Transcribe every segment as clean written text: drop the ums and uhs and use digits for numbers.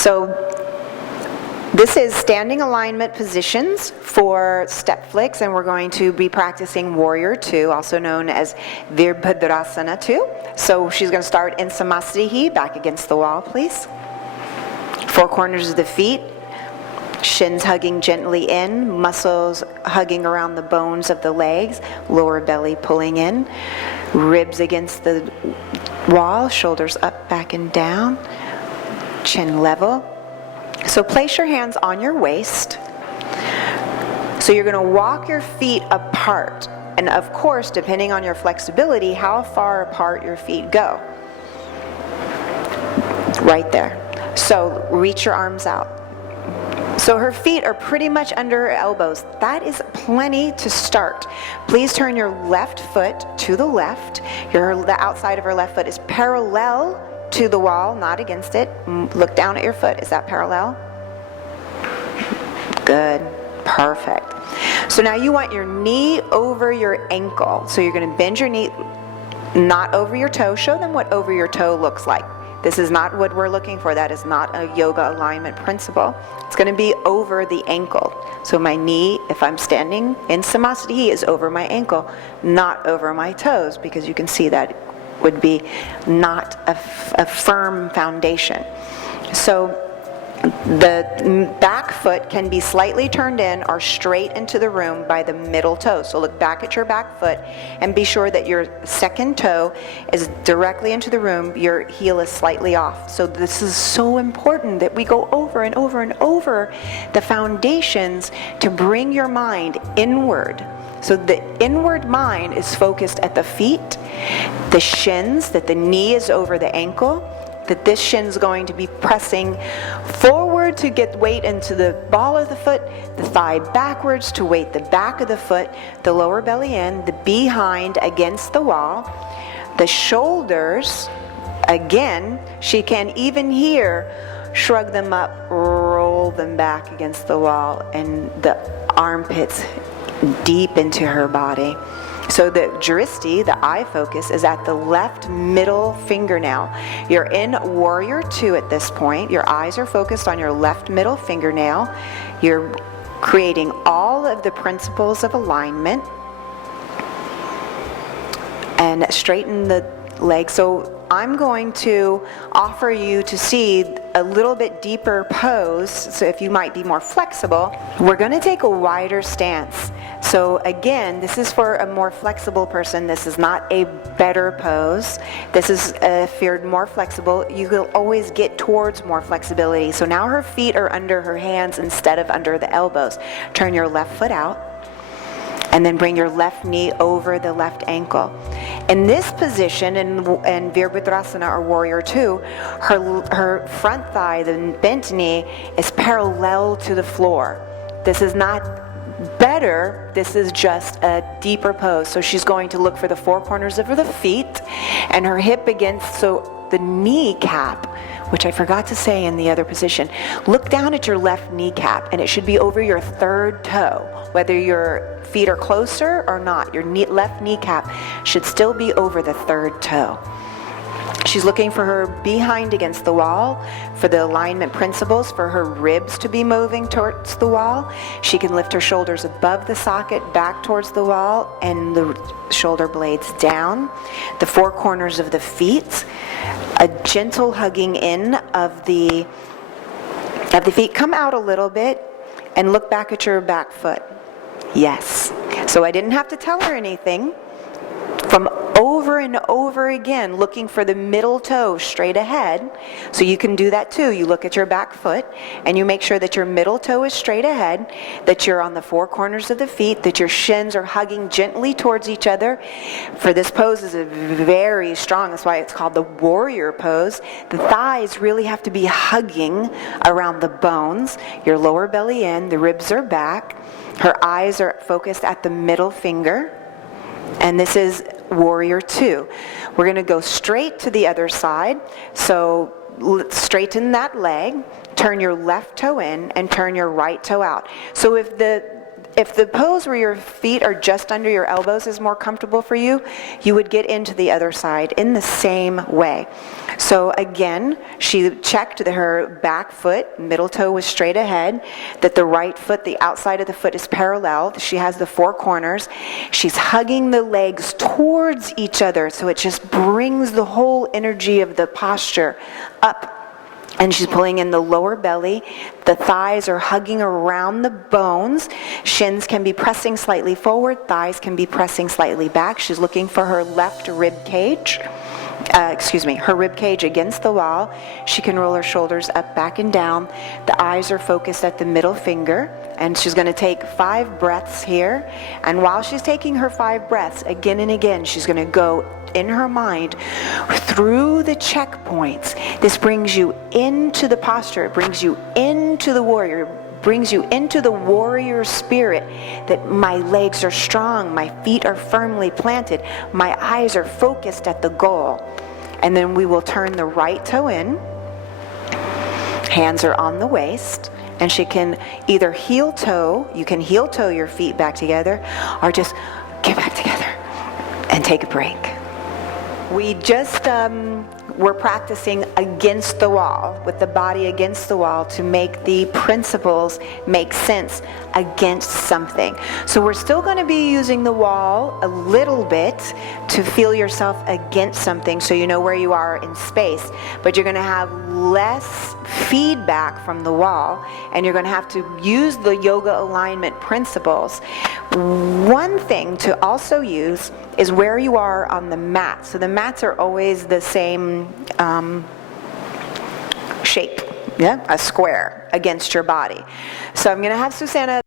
So this is standing alignment positions for StepFlix, and we're going to be practicing Warrior 2, also known as Virabhadrasana 2. So she's going to start in Samasthiti, back against the wall, please. Four corners of the feet, shins hugging gently in, muscles hugging around the bones of the legs, lower belly pulling in, ribs against the wall, shoulders up, back, and down, chin level. So place your hands on your waist. So you're going to walk your feet apart. And of course, depending on your flexibility, how far apart your feet go. Right there. So reach your arms out. So her feet are pretty much under her elbows. That is plenty to start. Please turn your left foot to the left. The outside of her left foot is parallel to the wall, not against it. Look down at your foot. Is that parallel? Good. Perfect. So now you want your knee over your ankle. So you're going to bend your knee, not over your toe. Show them what over your toe looks like. This is not what we're looking for. That is not a yoga alignment principle. It's going to be over the ankle. So my knee, if I'm standing in Samasthiti, is over my ankle, not over my toes, because you can see that would be not a firm foundation. So the back foot can be slightly turned in or straight into the room by the middle toe. So look back at your back foot and be sure that your second toe is directly into the room. Your heel is slightly off. So this is so important that we go over and over and over the foundations to bring your mind inward. So the inward mind is focused at the feet, the shins, that the knee is over the ankle, that this shin's going to be pressing forward to get weight into the ball of the foot, the thigh backwards to weight the back of the foot, the lower belly in, the behind against the wall, the shoulders, again, she can even here shrug them up, roll them back against the wall, and the armpits deep into her body. So the dristi, the eye focus, is at the left middle fingernail. You're in Warrior 2 at this point. Your eyes are focused on your left middle fingernail. You're creating all of the principles of alignment. And straighten the legs. So I'm going to offer you to see a little bit deeper pose, so if you might be more flexible. We're going to take a wider stance. So again, this is for a more flexible person. This is not a better pose. This is, if you're more flexible, you will always get towards more flexibility. So now her feet are under her hands instead of under the elbows. Turn your left foot out. And then bring your left knee over the left ankle. In this position, in Virabhadrasana or Warrior 2, her front thigh, the bent knee, is parallel to the floor. This is not better, this is just a deeper pose. So she's going to look for the four corners of the feet and her hip against, so the kneecap, which I forgot to say in the other position. Look down at your left kneecap, and it should be over your third toe. Whether your feet are closer or not, your left kneecap should still be over the third toe. She's looking for her behind against the wall, for the alignment principles, for her ribs to be moving towards the wall. She can lift her shoulders above the socket, back towards the wall, and the shoulder blades down. The four corners of the feet, a gentle hugging in of the feet. Come out a little bit and look back at your back foot. Yes. So I didn't have to tell her anything. From over and over again, looking for the middle toe straight ahead. So you can do that too. You look at your back foot and you make sure that your middle toe is straight ahead, that you're on the four corners of the feet, that your shins are hugging gently towards each other. For this pose is very strong. That's why it's called the warrior pose. The thighs really have to be hugging around the bones. Your lower belly in, the ribs are back. Her eyes are focused at the middle finger. And this is Warrior 2. We're going to go straight to the other side. So straighten that leg, turn your left toe in, and turn your right toe out. So if the if the pose where your feet are just under your elbows is more comfortable for you, you would get into the other side in the same way. So again, she checked that her back foot, middle toe was straight ahead, that the right foot, the outside of the foot is parallel. She has the four corners. She's hugging the legs towards each other, so it just brings the whole energy of the posture up. And she's pulling in the lower belly. The thighs are hugging around the bones. Shins can be pressing slightly forward. Thighs can be pressing slightly back. She's looking for her left rib cage. Her rib cage against the wall. She can roll her shoulders up, back, and down. The eyes are focused at the middle finger. And she's going to take 5 breaths here. And while she's taking her 5 breaths, again and again, she's going to go in her mind through the checkpoints. This brings you into the posture. It brings you into the warrior. Brings you into the warrior spirit, that my legs are strong, my feet are firmly planted, my eyes are focused at the goal. And then we will turn the right toe in, hands are on the waist, and she can either heel toe, you can heel toe your feet back together, or just get back together and take a break. We just we're practicing against the wall, with the body against the wall, to make the principles make sense against something. So we're still going to be using the wall a little bit to feel yourself against something, so you know where you are in space, but you're going to have less feedback from the wall, and you're going to have to use the yoga alignment principles. One thing to also use is where you are on the mat. So the mats are always the same shape, a square against your body. So I'm going to have Susanna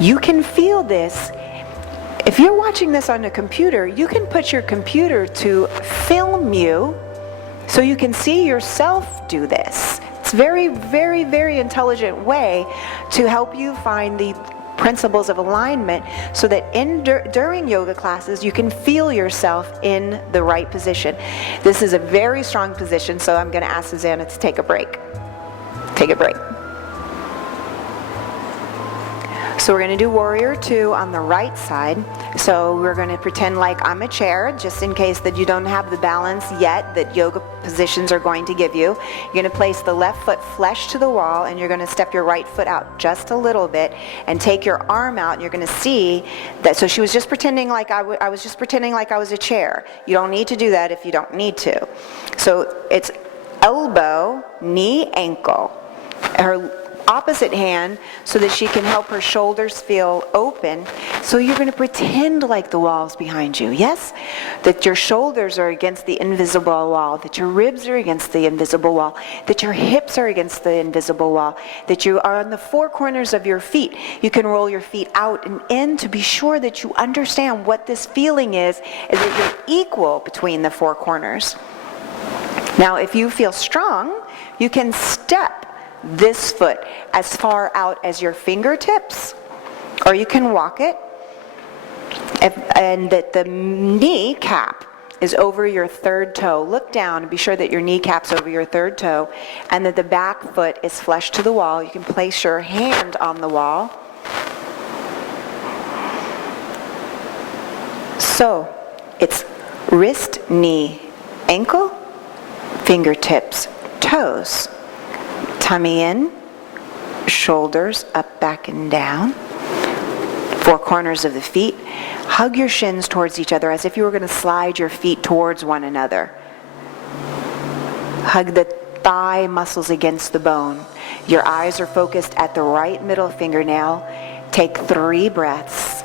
You can feel this. If you're watching this on a computer, you can put your computer to film you so you can see yourself do this. It's very, very, very intelligent way to help you find the principles of alignment so that during yoga classes you can feel yourself in the right position. This is a very strong position, so I'm going to ask Susanna to take a break. Take a break. So we're going to do warrior two on the right side. So we're going to pretend like I'm a chair, just in case that you don't have the balance yet that yoga positions are going to give you. You're going to place the left foot flush to the wall, and you're going to step your right foot out just a little bit and take your arm out, and you're going to see that. So she was just pretending like I was just pretending like I was a chair. You don't need to do that if you don't need to. So it's elbow, knee, ankle. Her opposite hand so that she can help her shoulders feel open. So you're going to pretend like the wall's behind you, yes? That your shoulders are against the invisible wall, that your ribs are against the invisible wall, that your hips are against the invisible wall, that you are on the four corners of your feet. You can roll your feet out and in to be sure that you understand what this feeling is that you're equal between the four corners. Now, if you feel strong, you can step this foot as far out as your fingertips, or you can walk it, and that the kneecap is over your third toe. Look down and be sure that your kneecap's over your third toe, and that the back foot is flush to the wall. You can place your hand on the wall. So it's wrist, knee, ankle, fingertips, toes. Tummy in, shoulders up, back, and down. Four corners of the feet. Hug your shins towards each other as if you were going to slide your feet towards one another. Hug the thigh muscles against the bone. Your eyes are focused at the right middle fingernail. Take 3 breaths.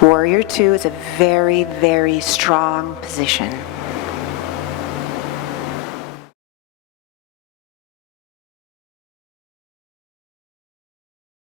Warrior two is a very, very strong position.